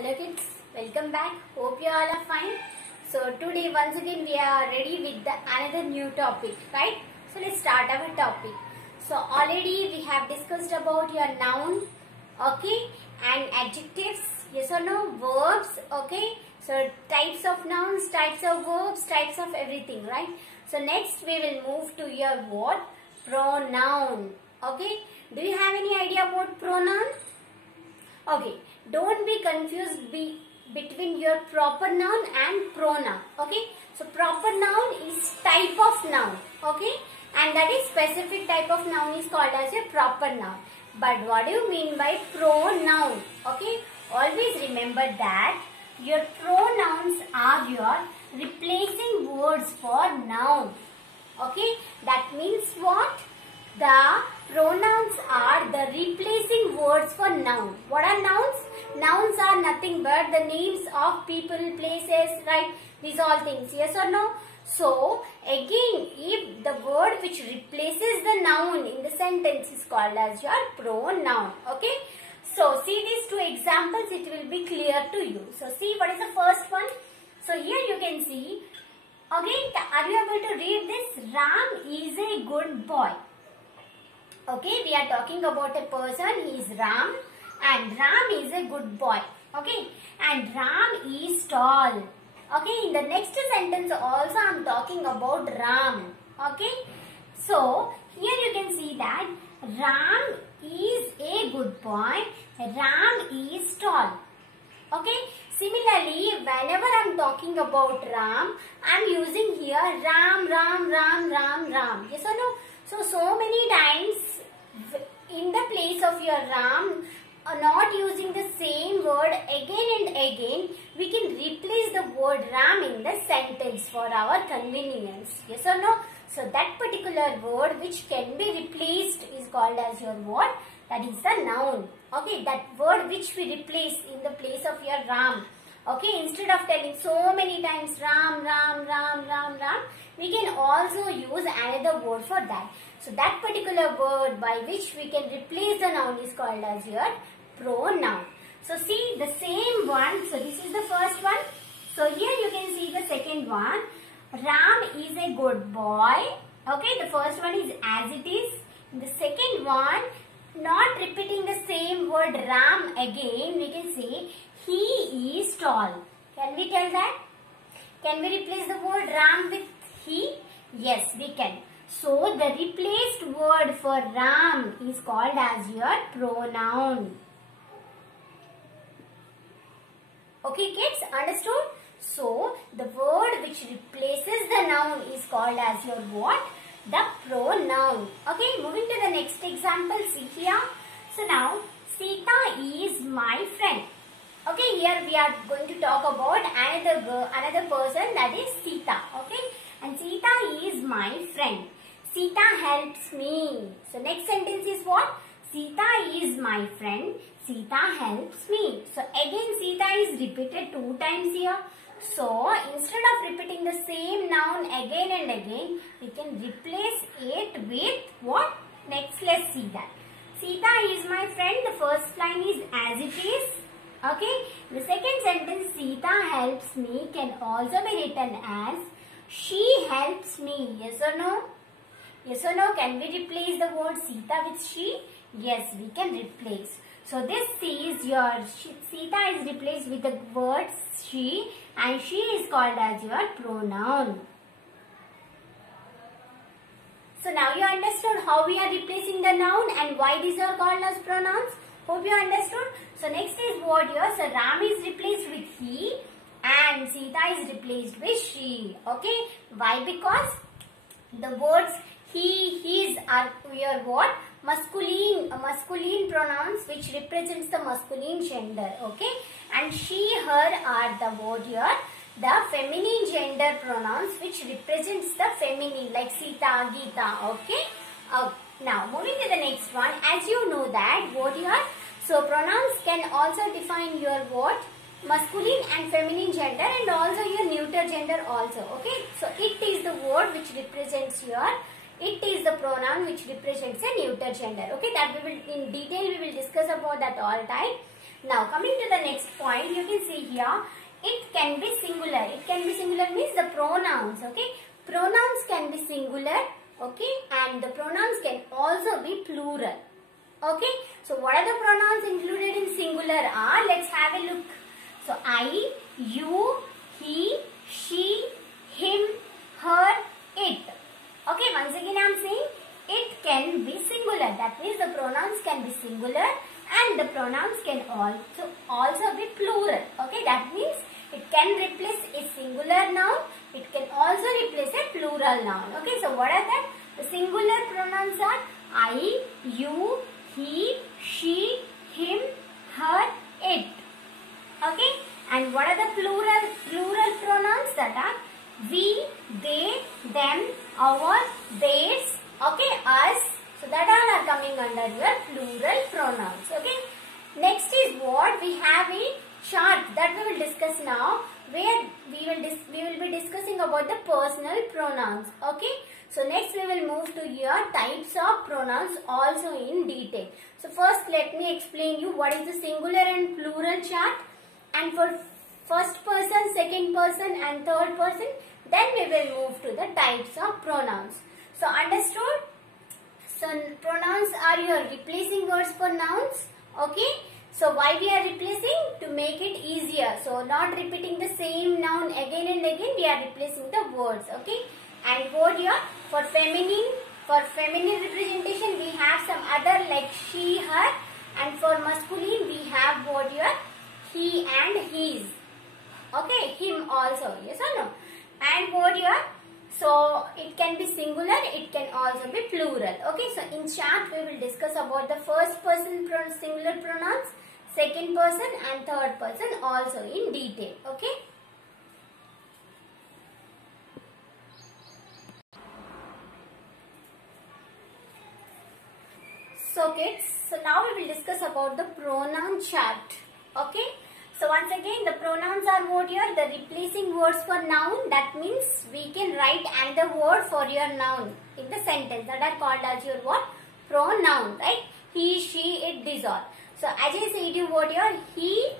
Hello kids, welcome back. Hope you all are fine. So today once again we are ready with another new topic, right? So let's start our topic. So already we have discussed about your noun, okay, and adjectives, yes or no, verbs, okay. So types of nouns, types of verbs, types of everything, right? So next we will move to your what? Pronoun, okay. Do you have any idea about pronoun? Okay, don't be confused between your proper noun and pronoun. Okay, so proper noun is type of noun. Okay, and that is specific type of noun is called as a proper noun. But what do you mean by pronoun? Okay, always remember that your pronouns are your replacing words for noun. Okay, that means what? The pronouns are the replacing words for noun. What are nouns? Nouns are nothing but the names of people, places, right? These all things, yes or no? So, again, if the word which replaces the noun in the sentence is called as your pronoun, okay? So, see these two examples, it will be clear to you. So, see what is the first one? So, here you can see, again, are you able to read this? Ram is a good boy. Okay, we are talking about a person, he is Ram and Ram is a good boy. Okay, and Ram is tall. Okay, in the next sentence also I am talking about Ram. Okay, so here you can see that Ram is a good boy, Ram is tall. Okay, similarly, whenever I am talking about Ram, I am using here Ram. Yes or no? So many times in the place of your Ram, not using the same word again and again, we can replace the word Ram in the sentence for our convenience. Yes or no? So that particular word which can be replaced is called as your what? That is the noun. Okay, that word which we replace in the place of your Ram. Okay, instead of telling so many times Ram, we can also use another word for that. So that particular word by which we can replace the noun is called as your pronoun. So see the same one. So this is the first one. So here you can see the second one. Ram is a good boy. Okay, the first one is as it is. The second one, not repeating the same word Ram again, we can say he is tall. Can we tell that? Can we replace the word Ram with he? Yes, we can. So the replaced word for Ram is called as your pronoun. Okay kids, understood? So the word which replaces the noun is called as your what? The pronoun. Okay, moving to the next example, see here. So now, Sita is my friend. Okay, here we are going to talk about another person, that is Sita. Okay, and Sita is my friend. Sita helps me. So next sentence is what? Sita is my friend. Sita helps me. So again Sita is repeated 2 times here. So instead of repeating the same noun again and again, we can replace it with what? Next, let's see that. Sita is my friend. The first line is as it is. Okay. The second sentence, Sita helps me, can also be written as she helps me. Yes or no? Yes or no? Can we replace the word Sita with she? Yes, we can replace. So this is your Sita is replaced with the word she, and she is called as your pronoun. So now you understood how we are replacing the noun and why these are called as pronouns. Hope you understood. So next is what here. So Ram is replaced with he and Sita is replaced with she. Okay. Why? Because the words he, his are your what? Masculine pronouns which represents the masculine gender. Okay. And she, her are the word here. The feminine gender pronouns which represents the feminine like Sita, Geeta. Okay. Now moving to the next one. As you know that word here. So pronouns can also define your what? Masculine and feminine gender and also your neuter gender also. Okay. So it is the word which represents your, it is the pronoun which represents a neuter gender. Okay. That we will in detail we will discuss about that all time. Now coming to the next point, you can see here, it can be singular. It can be singular means the pronouns, okay. Pronouns can be singular, okay, and the pronouns can also be plural, okay. So what are the pronouns included in singular are? Let's have a look. So I, you, he, she, him, her, it. Okay, once again I am saying it can be singular. That means the pronouns can be singular and the pronouns can also be plural. Okay, that means it can replace a singular noun. It can also replace a plural noun. Okay, so what are that? The singular pronouns are I, you, he, she, him, her, it. Okay, and what are the plural pronouns? That are we, they, them, our, theirs, okay, us. So that all are coming under your plural pronouns. Okay. Next is what we have a chart that we will discuss now, where we will be discussing about the personal pronouns. Okay. So next we will move to your types of pronouns also in detail. So first let me explain you what is the singular and plural chart, and for first person, second person and third person, then we will move to the types of pronouns. So understood? So pronouns are your replacing words for nouns. Okay. So why we are replacing? To make it easier. So not repeating the same noun again and again, we are replacing the words. Okay. And word here for feminine representation we have some other like she, her, and for masculine we have word here he and his. Okay, him also, yes or no? And word here, so it can be singular, it can also be plural. Okay, so in chart we will discuss about the first person singular pronouns, second person and third person also in detail. Okay. So kids, so now we will discuss about the pronoun chart. Okay. So once again, the pronouns are what here? The replacing words for noun. That means we can write another word for your noun in the sentence. That are called as your what? Pronoun, right? He, she, it, these all. So as I said you what here? He,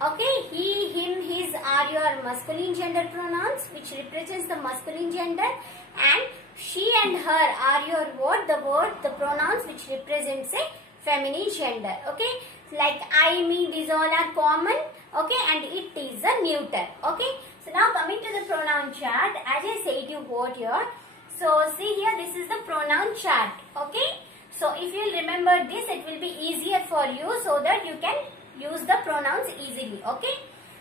okay, he, him, his are your masculine gender pronouns which represents the masculine gender, and she and her are your what? The pronouns which represents a feminine gender. Okay, like I, me, these all are common. Okay, and it is a neuter. Okay, so now coming to the pronoun chart, as I said you what here. So see here, this is the pronoun chart. Okay, so if you remember this, it will be easier for you so that you can use the pronouns easily. Okay,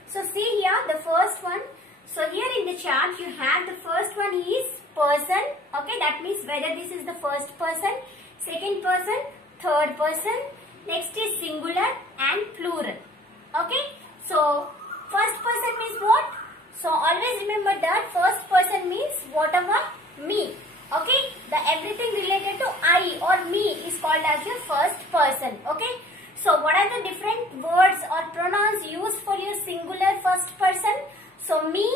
so see here the first one. So here in the chart you have the first one is person. Okay, that means whether this is the first person, second person, third person. Next is singular and plural. Okay, so first person means what? So always remember that first person means whatever me. Okay, the everything related to I or me is called as your first person. Okay, so what are the different words or pronouns used for your singular first person? So me,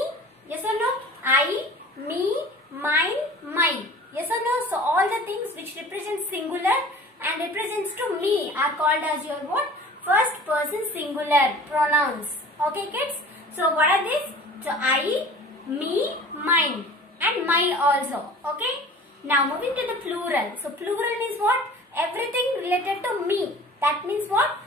yes or no? I, me, mine, my. Yes or no? So all the things which represent singular and represents to me are called as your what? First person singular pronouns. Okay kids? So what are these? So I, me, mine and my also. Okay? Now moving to the plural. So plural means what? Everything related to me. That means what?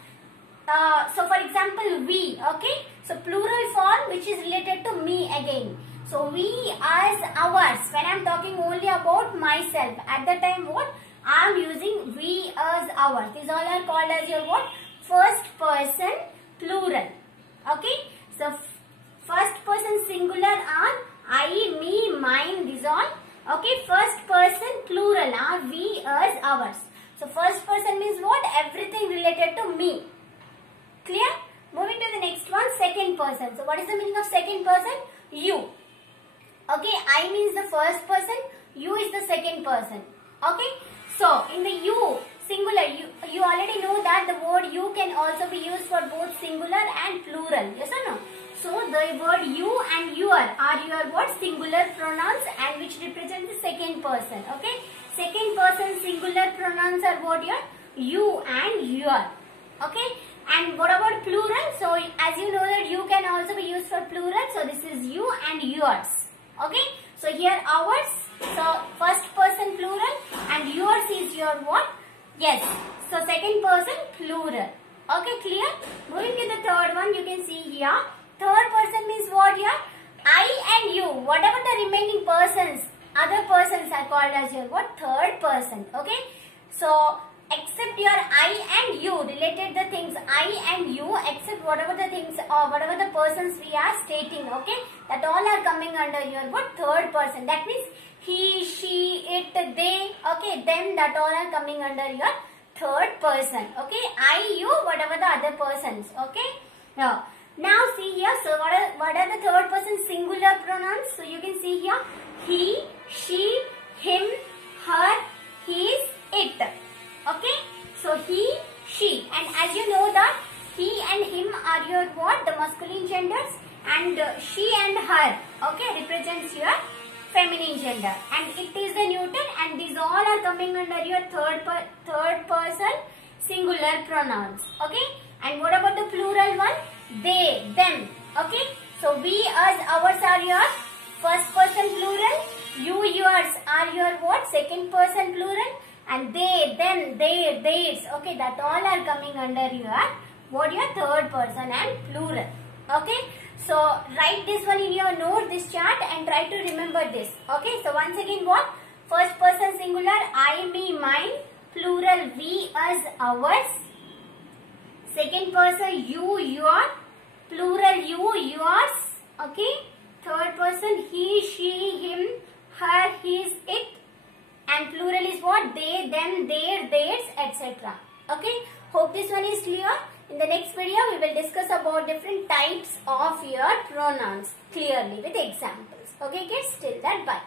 So for example we. Okay? So plural form which is related to me again. So we, us, ours. When I am talking only about myself, at the time what? I am using we, us, ours. These all are called as your what? First person plural. Okay. So first person singular are I, me, mine. These all. Okay. First person plural are we, us, ours. So first person means what? Everything related to me. Clear? Moving to the next one. Second person. So what is the meaning of second person? You. Okay, I means the first person, you is the second person. Okay, so in the you, singular, you already know that the word you can also be used for both singular and plural. Yes or no? So the word you and your are your what? Singular pronouns and which represent the second person. Okay, second person singular pronouns are what? Your you and your. Okay, And what about plural? So as you know that you can also be used for plural. So this is you and yours. Okay. So here ours. So first person plural and yours is your what? Yes. So second person plural. Okay, clear? Moving to the third one, you can see here. Third person means what here? I and you. Whatever the remaining persons, other persons are called as your what? Third person. Okay. So except your I and you, related the things I and you, except whatever the things or whatever the persons we are stating, okay, that all are coming under your what? Third person. That means he, she, it, they, okay, them, that all are coming under your third person. Okay, I, you, whatever the other persons. Okay, now see here. So what are the third person singular pronouns? So you can see here, he, she, him, her, his, it. Okay, so he, she, and as you know that he and him are your what? The masculine genders, and she and her, okay, represents your feminine gender, and it is the neuter, and these all are coming under your third person singular pronouns. Okay, and what about the plural one? They, them. Okay, so we, us, ours are your first person plural. You, yours are your what? Second person plural. And they, them, their, theirs, okay, that all are coming under your what? Your third person and plural. Okay, so write this one in your note, this chart, and try to remember this. Okay, so once again what? First person singular, I, me, mine. Plural, we, us, ours. Second person, you, your. Plural, you, yours. Okay, third person, he, she, him, her, his, it. And plural is what? They, them, their, theirs, etc. Okay. Hope this one is clear. In the next video, we will discuss about different types of your pronouns clearly with examples. Okay kids, till that, bye.